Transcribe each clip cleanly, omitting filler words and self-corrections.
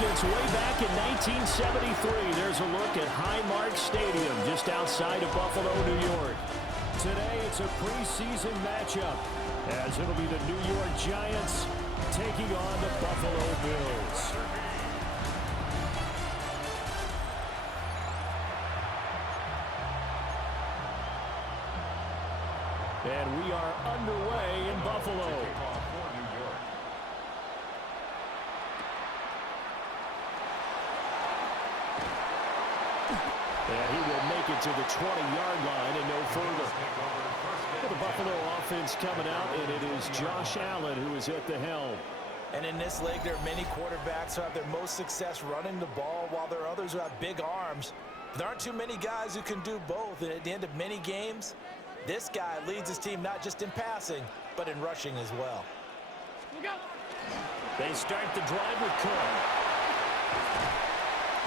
since way back in 1973. There's a look at Highmark Stadium just outside of Buffalo, New York. Today it's a preseason matchup as it'll be the New York Giants taking on the Buffalo Bills. And we are underway in Buffalo. And he will make it to the 20-yard line and no further. The Buffalo offense coming out, and it is Josh Allen who is at the helm. And in this league, there are many quarterbacks who have their most success running the ball, while there are others who have big arms. There aren't too many guys who can do both, and at the end of many games, this guy leads his team not just in passing, but in rushing as well. They start the drive with Cook.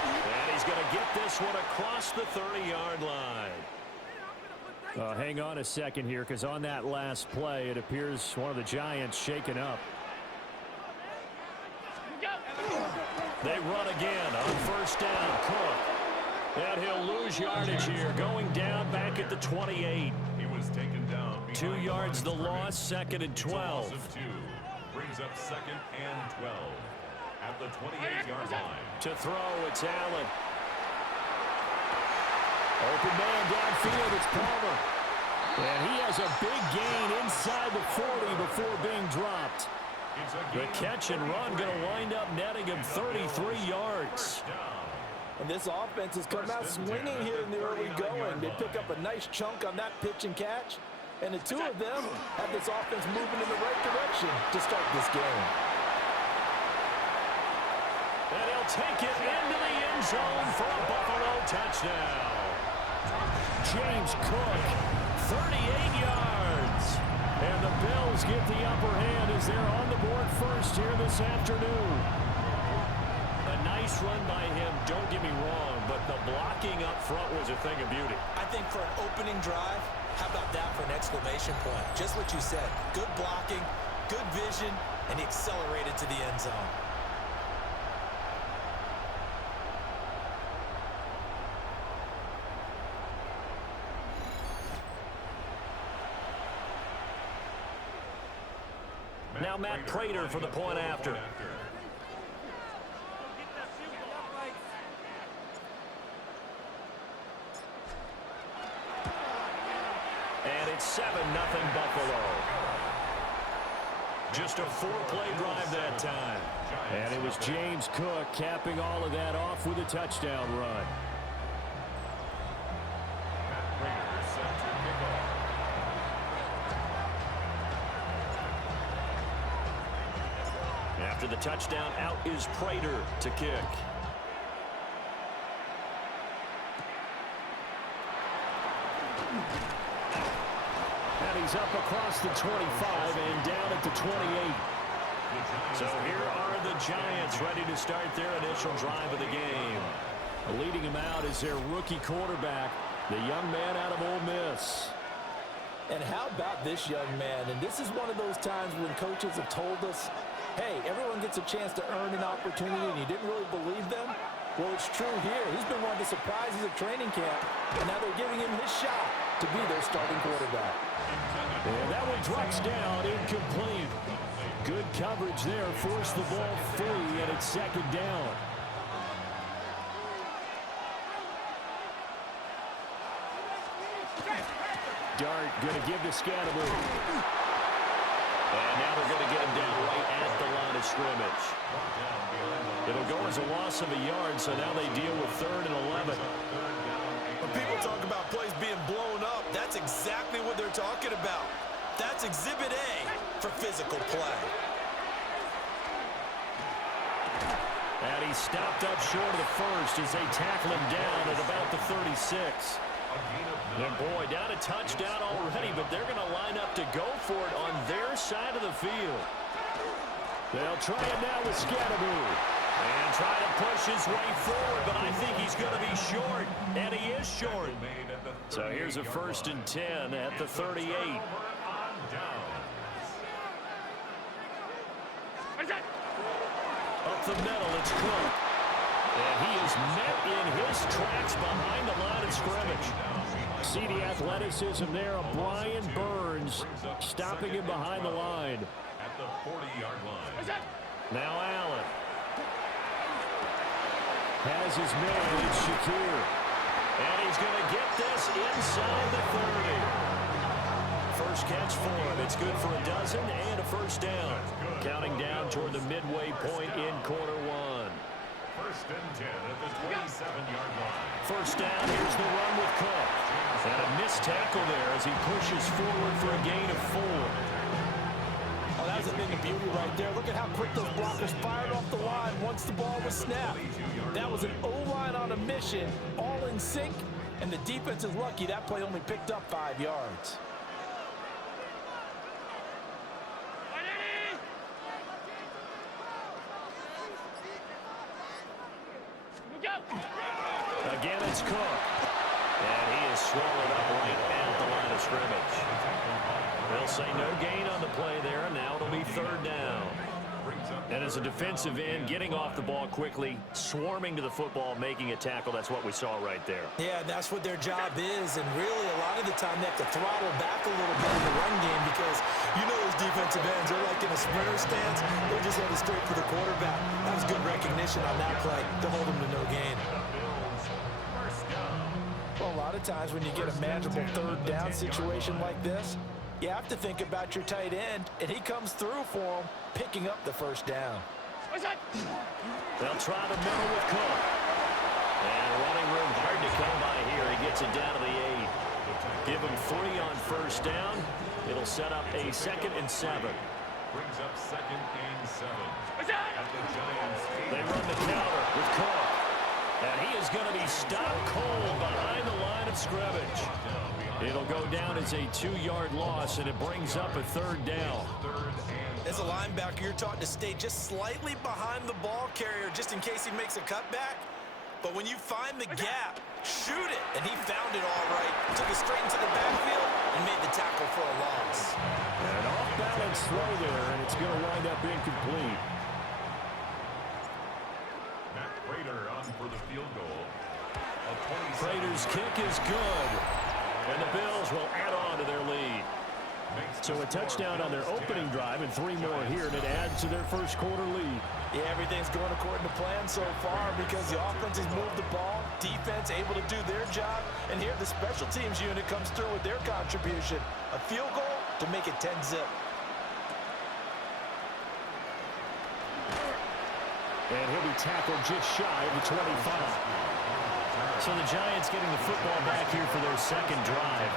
And he's going to get this one across the 30-yard line. Hang on a second here, because on that last play, it appears one of the Giants shaken up. They run again on first down. Cook. And he'll lose yardage here, going down back at the 28. He was taken down. 2 yards the loss, second and 12. Brings up second and 12 at the 28-yard line. To throw, it's Allen. Open man downfield, it's Palmer. And he has a big gain inside the 40 before being dropped. The catch and run going to wind up netting him 33 yards. And this offense has come out swinging here in the early going. They pick up a nice chunk on that pitch and catch. And the two of them have this offense moving in the right direction to start this game. And he'll take it into the end zone for a Buffalo touchdown. James Cook, 38 yards. And the Bills get the upper hand as they're on the board first here this afternoon. A nice run by him, don't get me wrong, but the blocking up front was a thing of beauty. I think for an opening drive, how about that for an exclamation point? Just what you said. Good blocking, good vision, and he accelerated to the end zone. Now Matt Prater for the point after. And it's 7-0 Buffalo. Just a 4-play drive that time. And it was James Cook capping all of that off with a touchdown run. After the touchdown, out is Prater to kick. And he's up across the 25 and down at the 28. So here are the Giants ready to start their initial drive of the game. Leading him out is their rookie quarterback, the young man out of Ole Miss. And how about this young man? And this is one of those times when coaches have told us, hey, everyone gets a chance to earn an opportunity, and you didn't really believe them? Well, it's true here. He's been one of the surprises of training camp, and now they're giving him his shot to be their starting quarterback. And that one drops down, incomplete. Good coverage there, forced the ball free, and it's second down. Dart going to give to Scatterbury. And now they're going to get him down right at the line of scrimmage. It'll go as a loss of a yard, so now they deal with 3rd and 11. When people talk about plays being blown up, that's exactly what they're talking about. That's Exhibit A for physical play. And he stopped up short of the first as they tackle him down at about the 36. And boy, down a touchdown already, but they're going to line up to go for it on their side of the field. They'll try it now with Scatterbury. And try to push his way forward, but I think he's going to be short. And he is short. So here's a 1st and 10 at the 38. Up the middle, it's Cook. And he is met in his tracks behind the line of scrimmage. See the athleticism there of Brian Burns stopping him behind the line. At the 40-yard line. Now Allen has his man. It's Shakir. And he's going to get this inside the 30. First catch for him. It's good for a dozen and a first down. Counting down toward the midway point in quarter one. First and 10 at the 27-yard line. First down, here's the run with Cook. And a missed tackle there as he pushes forward for a gain of 4. Oh, that was a thing of beauty right there. Look at how quick those blockers fired off the line once the ball was snapped. That was an O-line on a mission, all in sync, and the defense is lucky that play only picked up 5 yards. Again, it's Cook. And he is swallowed up right at the line of scrimmage. They'll say no gain on the play there, and now it'll be third down. And as a defensive end, getting off the ball quickly, swarming to the football, making a tackle, that's what we saw right there. Yeah, that's what their job is, and really a lot of the time they have to throttle back a little bit in the run game because you know those defensive ends are like in a sprinter stance. They just headed straight for the quarterback. That was good recognition on that play to hold them to no gain. Well, a lot of times when you get a manageable third down situation like this, you have to think about your tight end, and he comes through for him, picking up the first down. They'll try the middle with Cook. And running room hard to come by here. He gets it down to the 8. Give him 3 on first down. It'll set up a 2nd and 7. Brings up 2nd and 7. At the Giants. They run the counter with Cook. And he is going to be stopped cold behind the line of scrimmage. It'll go down as a 2-yard loss, and it brings up a third down. As a linebacker, you're taught to stay just slightly behind the ball carrier just in case he makes a cutback. But when you find the gap, shoot it. And he found it all right. Took it straight into the backfield and made the tackle for a loss. An off-balance throw there, and it's going to wind up incomplete. Matt Prater on for the field goal. Prater's kick is good. And the Bills will add on to their lead. So a touchdown on their opening drive and 3 more here, and it adds to their first quarter lead. Yeah, everything's going according to plan so far because the offense has moved the ball, defense able to do their job, and here the special teams unit comes through with their contribution. A field goal to make it 10-zip. And he'll be tackled just shy of the 25. So the Giants getting the football back here for their second drive.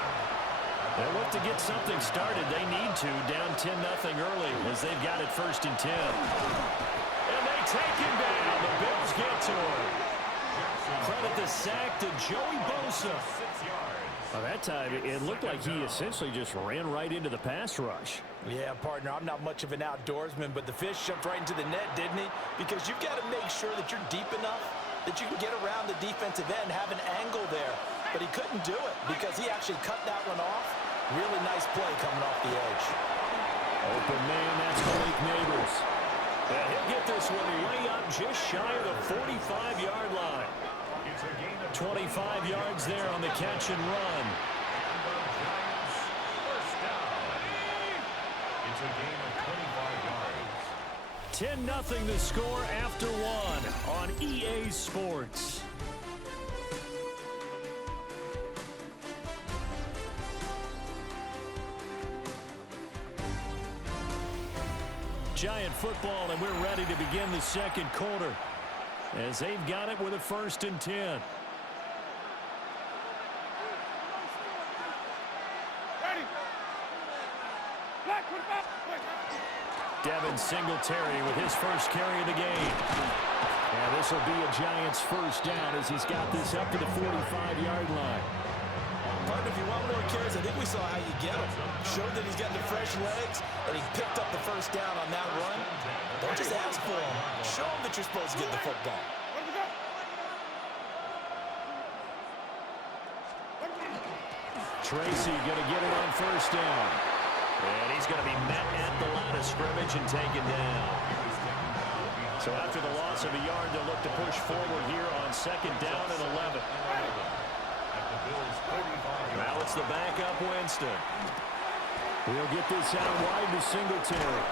They look to get something started. They need to, down 10-0 early as they've got it 1st and 10. And they take him down. The Bills get to him. Credit the sack to Joey Bosa. Well, that time, it looked like he essentially just ran right into the pass rush. Yeah, partner, I'm not much of an outdoorsman, but the fish jumped right into the net, didn't he? Because you've got to make sure that you're deep enough that you can get around the defensive end, have an angle there. But he couldn't do it because he actually cut that one off. Really nice play coming off the edge. Open man, that's Malik Neighbors. And he'll get this one way up just shy of the 45-yard line. 25 yards there on the catch and run. It's a gain of 25 yards. 10-0 the score after 1 on EA Sports. Giant football, and we're ready to begin the second quarter as they've got it with a 1st and 10. Devin Singletary with his first carry of the game. And this will be a Giants first down as he's got this up to the 45-yard line. Partner, if you want more carries, I think we saw how you get him. Showed that he's got the fresh legs, and he picked up the first down on that run. Don't just ask for him. Show him that you're supposed to get the football. Tracy going to get it on first down. And he's going to be met at the line of scrimmage and taken down. So after the loss of a yard, they'll look to push forward here on second down and 11. Now it's the backup Winston. He'll get this out wide to Singletary.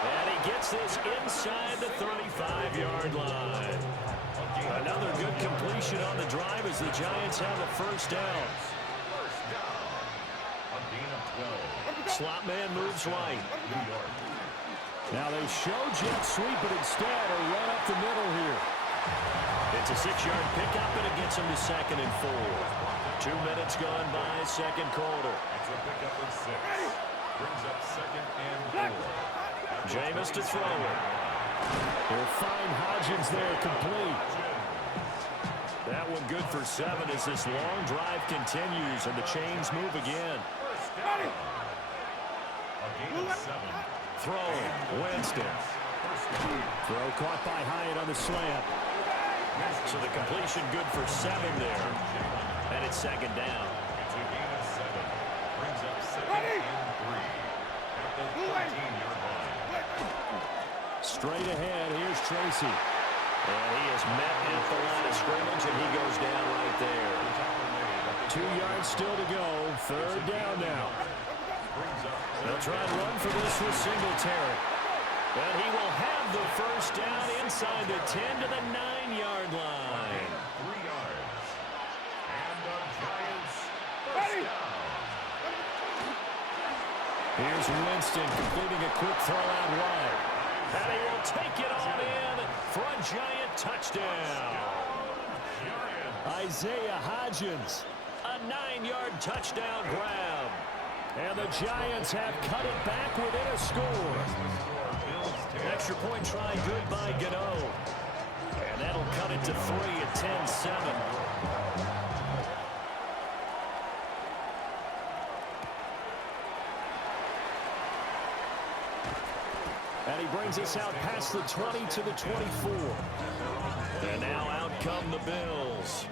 And he gets this inside the 35-yard line. Another good completion on the drive as the Giants have a first down. Slot man moves right. Now they show jet sweep, but instead a run up the middle here. It's a 6-yard pickup, and it gets him to second and 4. 2 minutes gone by, second quarter. Extra pickup of 6. Brings up second and 4. Jameis to throw it. He'll find Hodgins there, complete. That one good for 7 as this long drive continues and the chains move again. Throwing, Winston. Throw caught by Hyatt on the slant. So the completion good for 7 there. And it's second down. It's a gain of 7. Brings up second and 3. At the 13-yard line. Straight ahead, here's Tracy. And he is met at the line of scrimmage, and he goes down right there. 2 yards still to go. Third down now. They'll try and run for this with Singletary. And he will have the first down inside the 10 to the 9-yard line. 3 yards. And the Giants first down. Here's Winston completing a quick throw out wide. And he will take it on in for a Giant touchdown. Isaiah Hodgins, a 9-yard touchdown grab. And the Giants have cut it back within a score. Extra point try good by Gano. And that'll cut it to 3 at 10-7. And he brings us out past the 20 to the 24. And now out come the Bills.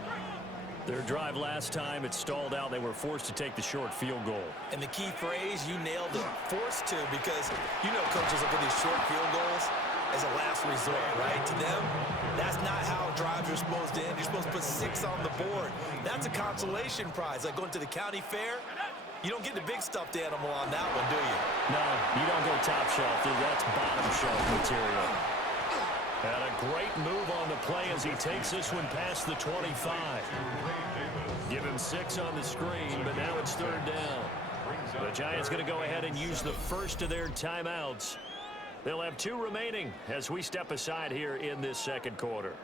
Their drive last time, it stalled out. They were forced to take the short field goal. And the key phrase, you nailed it, forced to, because you know coaches look at these short field goals as a last resort, right? To them, that's not how drives are supposed to end. You're supposed to put 6 on the board. That's a consolation prize. Like going to the county fair, you don't get the big stuffed animal on that one, do you? No, you don't go top shelf. That's bottom shelf material. And a great move on the play as he takes this one past the 25. Give him 6 on the screen, but now it's third down. The Giants going to go ahead and use the first of their timeouts. They'll have 2 remaining as we step aside here in this second quarter.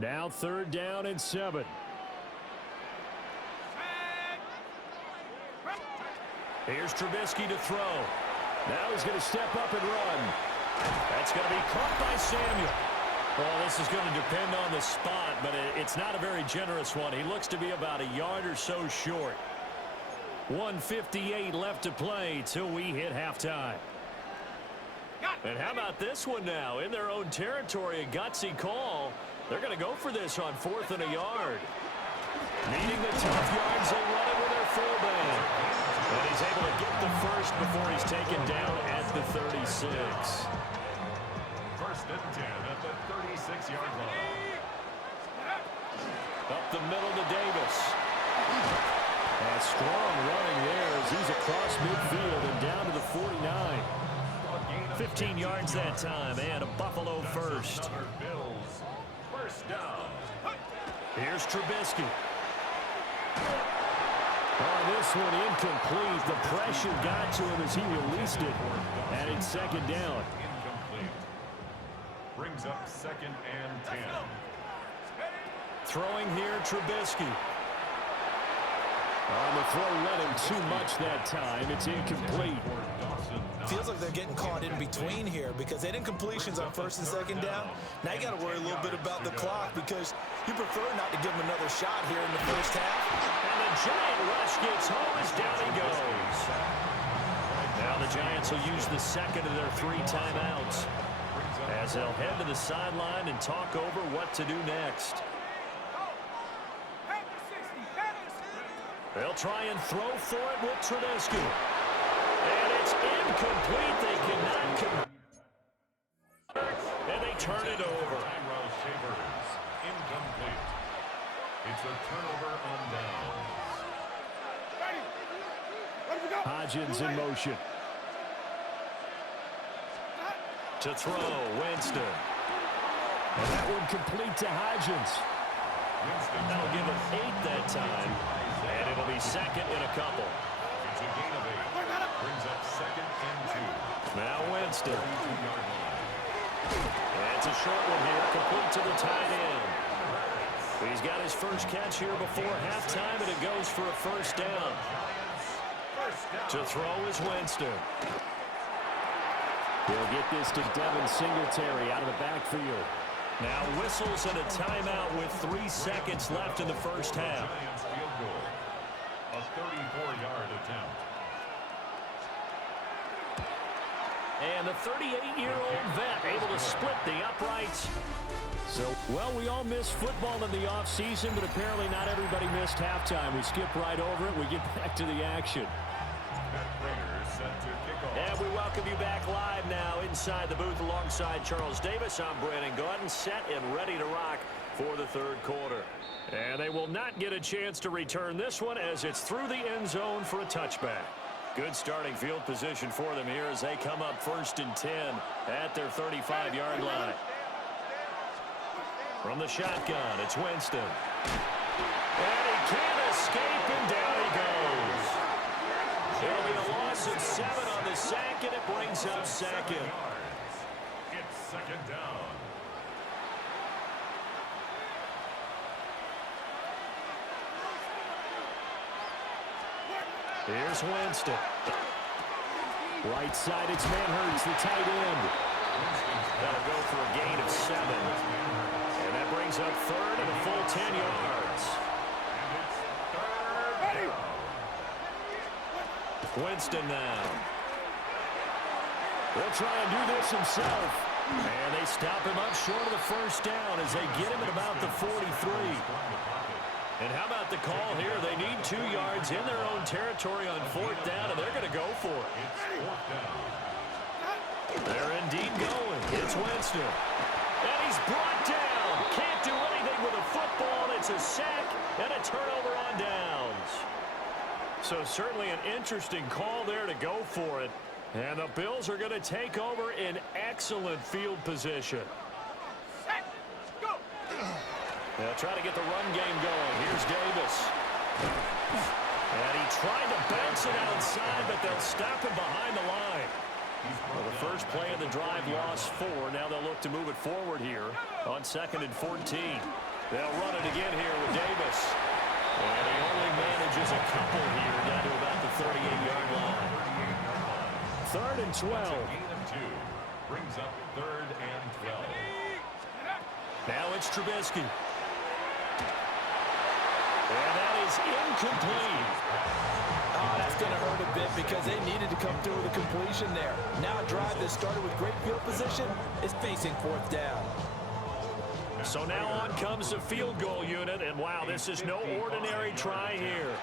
Now third down and 7. Here's Trubisky to throw. Now he's going to step up and run. That's going to be caught by Samuel. Well, this is going to depend on the spot, but it's not a very generous one. He looks to be about a yard or so short. 1:58 left to play till we hit halftime. And how about this one now? In their own territory, a gutsy call. They're going to go for this on 4th and a yard. Needing the tough yards, they run it with their fullback. And he's able to get the first before he's taken down at the 36. First and 10 at the 36-yard line. Up the middle to Davis. And strong running there as he's across midfield and down to the 49. 15 yards that time and a Buffalo first. Bills first down. Here's Trubisky. Oh, this one incomplete. The pressure got to him as he released it. And it's second down. Incomplete. Brings up second and 10. Throwing here, Trubisky. On the throw, let him too much that time. It's incomplete. Feels like they're getting caught in between here because they didn't completions on 1st and 2nd down. Now you got to worry a little bit about the clock because you prefer not to give them another shot here in the first half. And the Giant rush gets home as down he goes. Now the Giants will use the second of their 3 timeouts as they'll head to the sideline and talk over what to do next. They'll try and throw for it with Trubisky. And it's It's incomplete. They cannot convert. And they turn it over. Incomplete. It's a turnover on downs. Hodgins in motion. To throw, Winston. And that one complete to Hodgins. That'll give him 8 that time. And it'll be second in a couple. It's a gain of 8. Brings up second and 2. Now Winston. And it's a short one here, complete to the tight end. He's got his first catch here before halftime, and it goes for a first down. To throw is Winston. He'll get this to Devin Singletary out of the backfield. Now whistles and a timeout with 3 seconds left in the first half. Giants field goal. A 34-yard attempt. And the 38-year-old vet able to split the uprights. So, well, we all missed football in the offseason, but apparently not everybody missed halftime. We skip right over it. We get back to the action. Set to kick off. And we welcome you back live now inside the booth alongside Charles Davis. I'm Brandon Gordon, set and ready to rock for the third quarter. And they will not get a chance to return this one as it's through the end zone for a touchback. Good starting field position for them here as they come up 1st and 10 at their 35-yard line. From the shotgun, it's Winston. And he can't escape, and down he goes. There'll be a loss of 7 on the sack, and it brings up second. It's second down. Here's Winston. Right side, it's Manhurst, the tight end. That'll go for a gain of 7. And that brings up third and a full 10 yards. Winston now. He'll try and do this himself. And they stop him up short of the first down as they get him at about the 43. And how about the call here? They need 2 yards in their own territory on 4th down, and they're going to go for it. They're indeed going. It's Winston. And he's brought down. Can't do anything with a football. It's a sack and a turnover on downs. So certainly an interesting call there to go for it. And the Bills are going to take over in excellent field position. They'll try to get the run game going. Here's Davis. And he tried to bounce it outside, but they'll stop him behind the line. Well, the first play of the drive lost 4. Now they'll look to move it forward here on 2nd and 14. They'll run it again here with Davis. And he only manages a couple here down to about the 38-yard line. 3rd and 12. Gain of 2. Brings up 3rd and 12. Now it's Trubisky. And that is incomplete. Oh, that's going to hurt a bit because they needed to come through with a completion there. Now a drive that started with great field position is facing 4th down. So now on comes the field goal unit, and wow, this is no ordinary try here.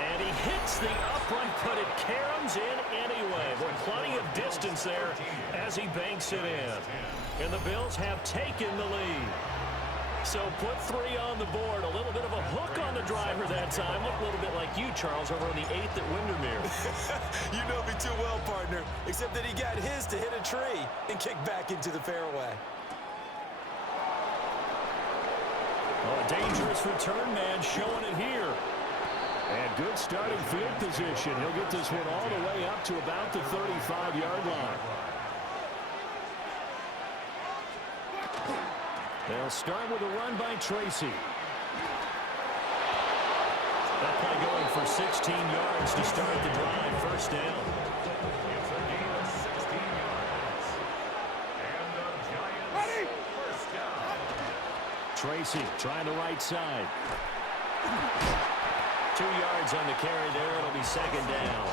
And he hits the upright, but it caroms in anyway. With plenty of distance there as he banks it in. And the Bills have taken the lead. So put 3 on the board. A little bit of a hook on the driver that time. Looked a little bit like you, Charles, over on the 8th at Windermere. You know me too well, partner, except that he got his to hit a tree and kick back into the fairway. Oh, a dangerous return man showing it here. And good starting field position. He'll get this one all the way up to about the 35-yard line. They'll start with a run by Tracy. That play going for 16 yards to start the drive. First down. It's a gain of 16 yards. And the Giants first down. Tracy trying the right side. 2 yards on the carry there. It'll be second down.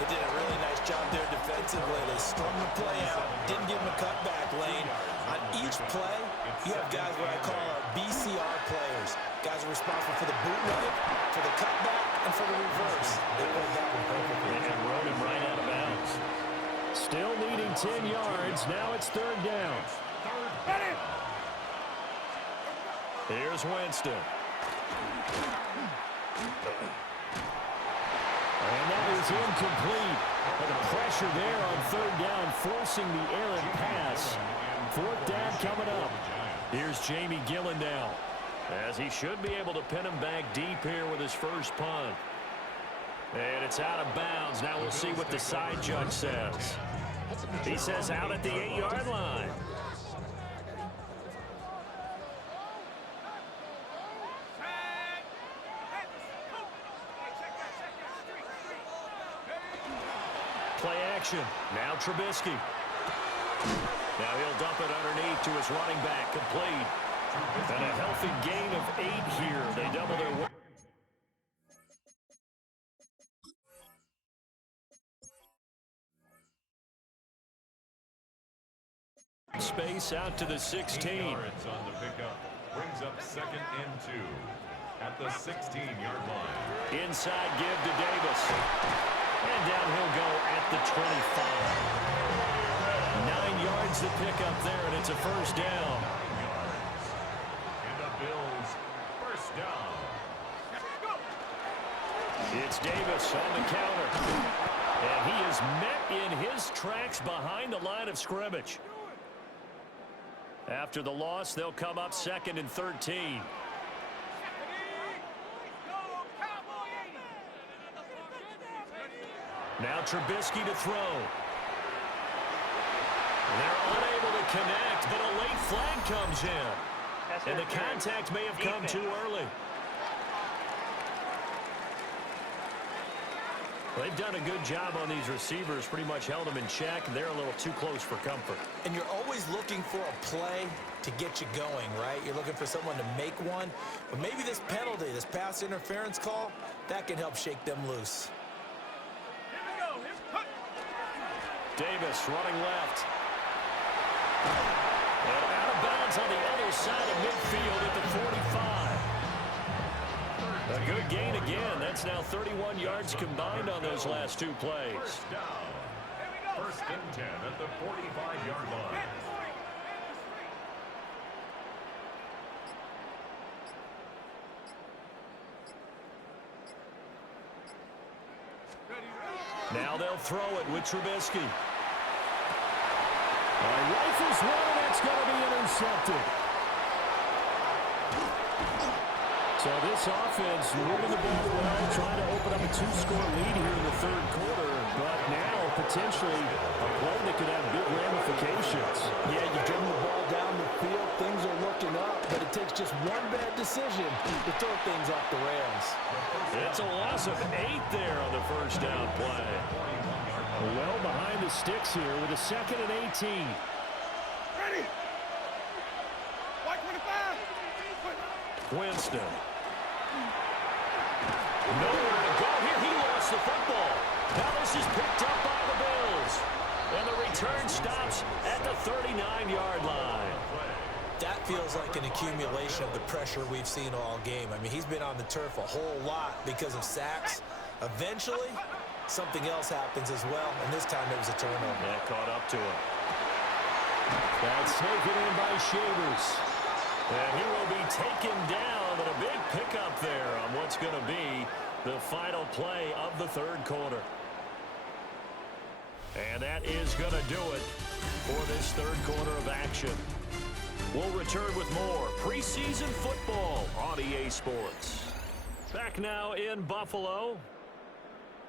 They did a really nice job there defensively. They strung the play out, didn't give him a cutback lane. On each play, you have guys what I call our BCR players. Guys are responsible for the boot running, for the cutback, And for the reverse, they pulled that one perfectly. And rode him right out of bounds. Still needing 10 yards. Now it's third down. Here's Winston. And that is incomplete. But the pressure there on third down, forcing the errant pass. Fourth down coming up. Here's Jamie Gillen now, as he should be able to pin him back deep here with his first punt. And it's out of bounds. Now we'll see what the side judge says. He says out at the 8-yard line. Play action. Now Trubisky. Now he'll dump it underneath to his running back. Complete. And a healthy gain of 8 here. They double their weight. Space out to the 16. 8 yards on the pickup. Brings up 2nd and 2 at the 16-yard line. Inside give to Davis. And down he'll go at the 25. 9 yards to pick up there, and it's a first down. 9 yards. And the Bills first down. It's Davis on the counter. And he is met in his tracks behind the line of scrimmage. After the loss, they'll come up 2nd and 13. Now Trubisky to throw. They're unable to connect, but a late flag comes in. And the contact may have come too early. They've done a good job on these receivers, pretty much held them in check, and they're a little too close for comfort. And you're always looking for a play to get you going, right? You're looking for someone to make one. But maybe this penalty, this pass interference call, that can help shake them loose. Davis running left. And out of bounds on the other side of midfield at the 45. A good gain again. That's now 31 yards combined on those last 2 plays. First down. 1st and 10 at the 45-yard line. Now they'll throw it with Trubisky. Rifles one, and that's going to be intercepted. So this offense moving the ball well, trying to open up a 2-score lead here in the 3rd quarter. But now potentially a play that could have big ramifications. Yeah, you've driven the ball down the field. Things are looking up, but it takes just one bad decision to throw things off the rails. It's a loss of 8 there on the first down play. Well behind the sticks here with a 2nd and 18. Ready. White 25. Winston. Nowhere to go here. He lost the football. Now this is picked up by the Bills. And the return stops at the 39-yard line. That feels like an accumulation of the pressure we've seen all game. I mean, he's been on the turf a whole lot because of sacks. Eventually, something else happens as well, and this time it was a turnover. That caught up to him. That's taken in by Shavers. And he will be taken down, but a big pickup there on what's going to be the final play of the 3rd quarter. And that is going to do it for this 3rd quarter of action. We'll return with more preseason football on EA Sports. Back now in Buffalo.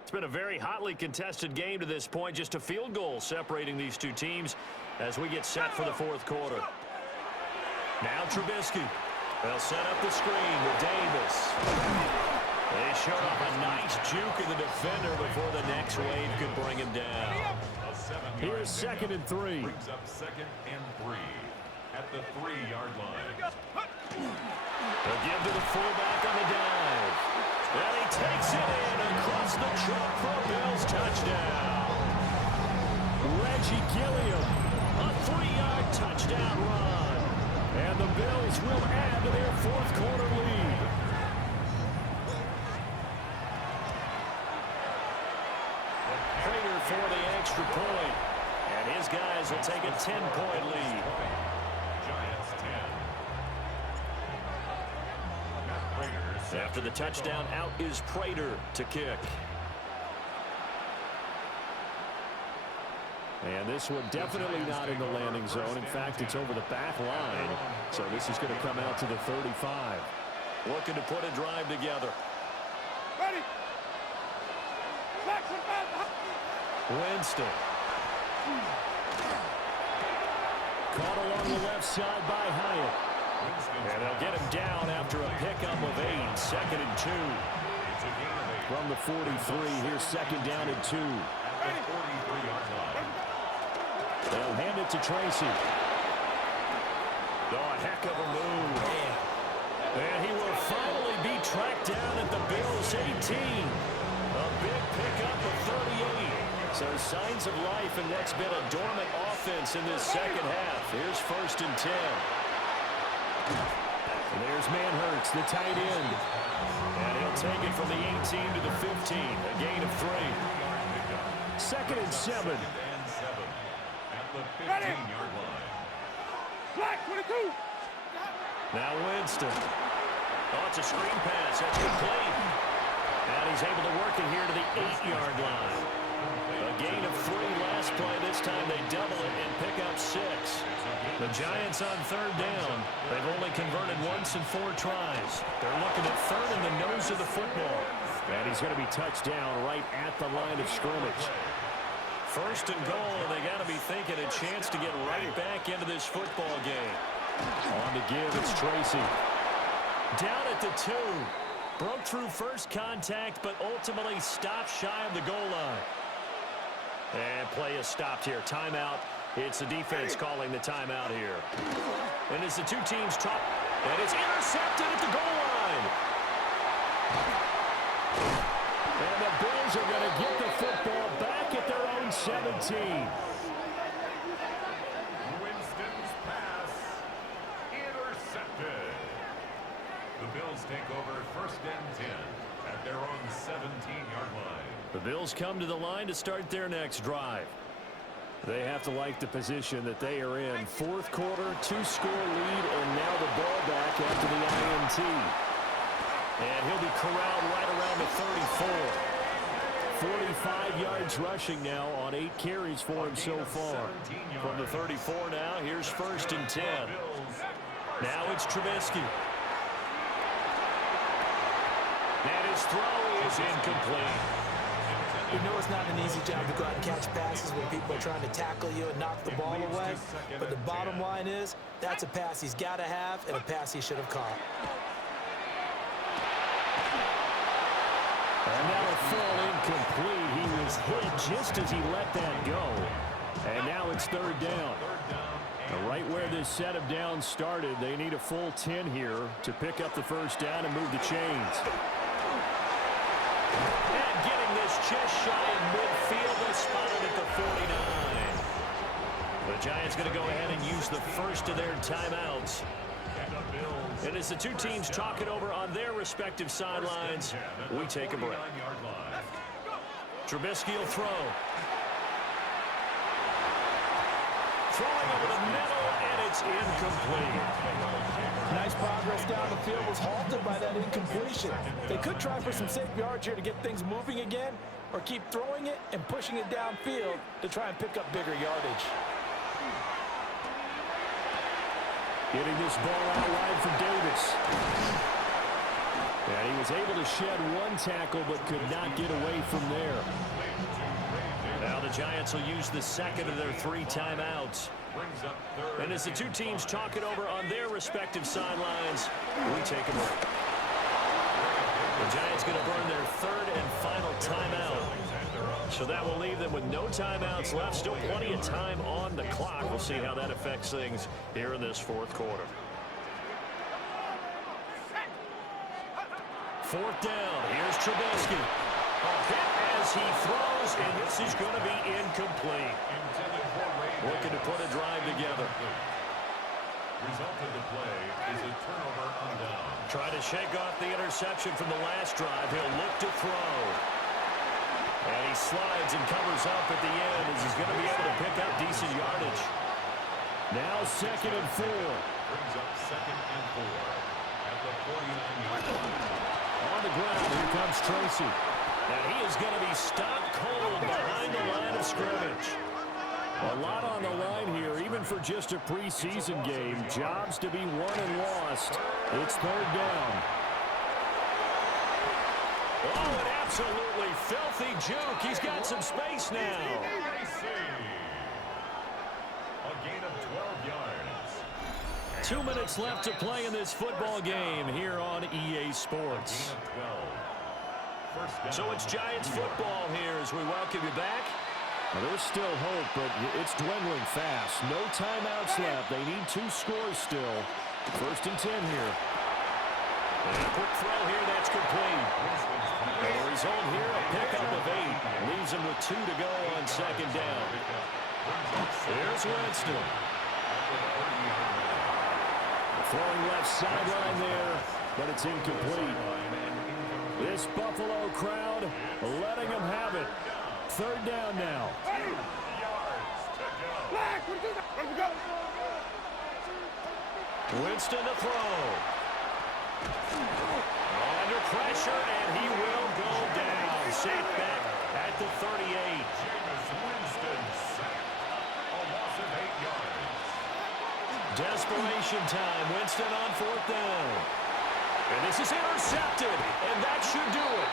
It's been a very hotly contested game to this point. Just a field goal separating these two teams as we get set for the 4th quarter. Now Trubisky. They'll set up the screen with Davis. They show up a nice juke in the defender before the next wave could bring him down. Here's 2nd and 3. Brings up 2nd and 3 at the 3-yard line. They'll give to the fullback on the dive. And he takes it in across the truck for a Bills touchdown. Reggie Gilliam, a 3-yard touchdown run. And the Bills will add to their 4th quarter lead. for the extra point. And his guys will take a 10-point lead. Giants 10. After the touchdown, out is Prater to kick. And this one definitely not in the landing zone. In fact, it's over the back line. So this is going to come out to the 35. Looking to put a drive together. Ready. Winston. Caught along the left side by Hyatt. And they'll get him down after a pickup of 8. Second and 2. From the 43, here's second down and 2. They'll hand it to Tracy. Oh, a heck of a move. And he will finally be tracked down at the Bills' 18. A big pickup of 38. So signs of life in what's been a dormant offense in this second half. Here's first and 10. And there's Manhurts, the tight end. And he'll take it from the 18 to the 15. A gain of 3. Second and 7. Ready. 15-yard line. Black 22. Now Winston. Oh, it's a screen pass. That's complete. And he's able to work it here to the 8-yard line. A gain of 3 last play. This time they double it and pick up 6. The Giants on third down. They've only converted once in 4 tries. They're looking at third in the nose of the football. And he's going to be touched down right at the line of scrimmage. First and goal, and they got to be thinking a chance to get right back into this football game. On the give, it's Tracy. Down at the 2. Broke through first contact, but ultimately stopped shy of the goal line. And play is stopped here. Timeout. It's the defense calling the timeout here. And as the two teams talk, and it's intercepted at the goal line. And the Bills are going to get the football back at their own 17. Winston's pass intercepted. The Bills take over first and 10 at their own 17-yard line. The Bills come to the line to start their next drive. They have to like the position that they are in. Fourth quarter, 2-score lead, and now the ball back after the INT. And he'll be corralled right around the 34. 45 yards rushing now on 8 carries for him so far. From the 34 now, here's first and 10. Now it's Trubisky. And his throw is incomplete. You know it's not an easy job to go out and catch passes when people are trying to tackle you and knock the ball away. But the bottom line is, that's a pass he's got to have and a pass he should have caught. And that'll fall incomplete. He was hit just as he let that go. And now it's third down. Right where this set of downs started, they need a full 10 here to pick up the first down and move the chains. And getting this just shy of midfield, they spotted at the 49. The Giants going to go ahead and use the first of their timeouts. And as the two teams talk it over on their respective sidelines, we take a break. Trubisky will throw. Throwing over the middle, and it's incomplete. Nice progress down the field was halted by that incompletion. They could try for some safe yards here to get things moving again, or keep throwing it and pushing it downfield to try and pick up bigger yardage. Getting this ball out wide for Davis. And he was able to shed one tackle, but could not get away from there. Now the Giants will use the second of their 3 timeouts. And as the two teams talk it over on their respective sidelines, we take a break. The Giants going to burn their 3rd and final timeout. So that will leave them with no timeouts left. Still plenty of time on the clock. We'll see how that affects things here in this 4th quarter. 4th down. Here's Trubisky. A hit as he throws, and this is going to be incomplete. Looking to put a drive together. Result of the play is a turnover on down. Trying to shake off the interception from the last drive. He'll look to throw. And he slides and covers up at the end as he's going to be able to pick up decent yardage. Now 2nd and 4. Brings up 2nd and 4 at the 49-yard line. On the ground, here comes Tracy. And he is going to be stopped cold behind the line of scrimmage. A lot on the line here, even for just a preseason game. Jobs to be won and lost. It's 3rd down. Oh, an absolutely filthy juke. He's got some space now. A gain of 12 yards. 2 minutes left to play in this football game here on EA Sports. So it's Giants football here as we welcome you back. Well, there's still hope, but it's dwindling fast. No timeouts left. They need 2 scores still. 1st and 10 here. And a quick throw here, that's complete. The result here, a pickup of 8. Leaves him with 2 to go on 2nd down. Here's Winston. Throwing left sideline there, but it's incomplete. This Buffalo crowd letting them have it. 3rd down now. Winston to throw. Under pressure, and he will go down. Safe back at the 38. Winston sacked. A loss of 8 yards. Desperation time. Winston on 4th down. And this is intercepted, and that should do it.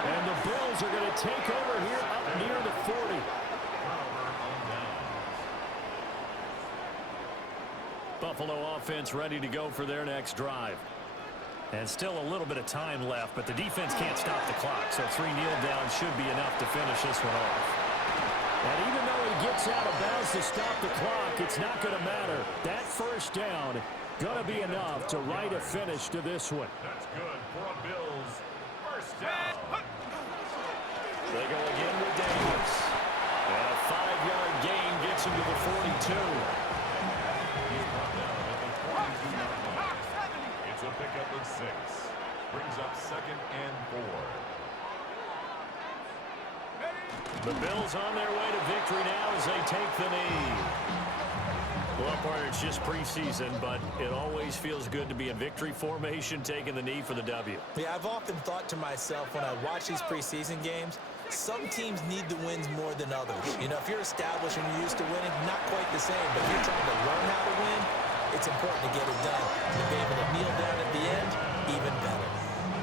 And the Bills are going to take over here up near the 40. Buffalo offense ready to go for their next drive. And still a little bit of time left, but the defense can't stop the clock, so 3 kneel downs should be enough to finish this one off. And even though he gets out of bounds to stop the clock, it's not going to matter. That 1st down going to be enough to write a finish to this one. That's good for a Bills 1st down. They go again with Davis. And a 5-yard gain gets him to the 42. He's brought down at the 42-yard line. It's a pickup of 6. Brings up 2nd and 4. The Bills on their way to victory now as they take the knee. Well, partner, it's just preseason, but it always feels good to be in victory formation, taking the knee for the W. Yeah, I've often thought to myself when I watch these preseason games, some teams need the wins more than others. You know, if you're established and you're used to winning, not quite the same, but if you're trying to learn how to win, it's important to get it done. And to be able to kneel down at the end, even better.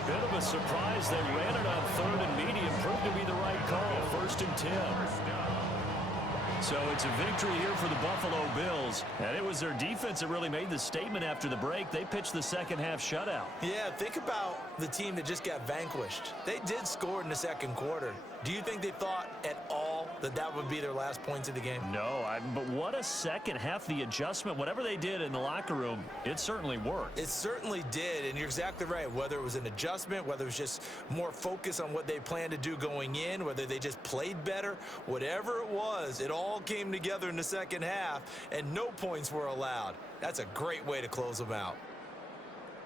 Bit of a surprise. They ran it on 3rd and medium. Proved to be the right call. 1st and 10. So it's a victory here for the Buffalo Bills. And it was their defense that really made the statement after the break. They pitched the 2nd half shutout. Yeah, think about the team that just got vanquished. They did score in the 2nd quarter. Do you think they thought at all that that would be their last points of the game? No, but what a 2nd half. The adjustment, whatever they did in the locker room, it certainly worked. It certainly did, and you're exactly right. Whether it was an adjustment, whether it was just more focus on what they planned to do going in, whether they just played better, whatever it was, it all came together in the 2nd half, and no points were allowed. That's a great way to close them out.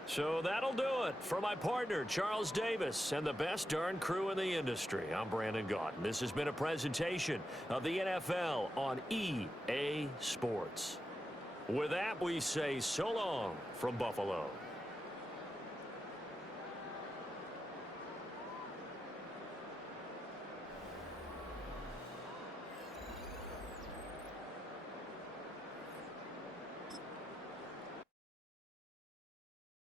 So that'll do it for my partner, Charles Davis, and the best darn crew in the industry. I'm Brandon Gaudin. This has been a presentation of the NFL on EA Sports. With that, we say so long from Buffalo.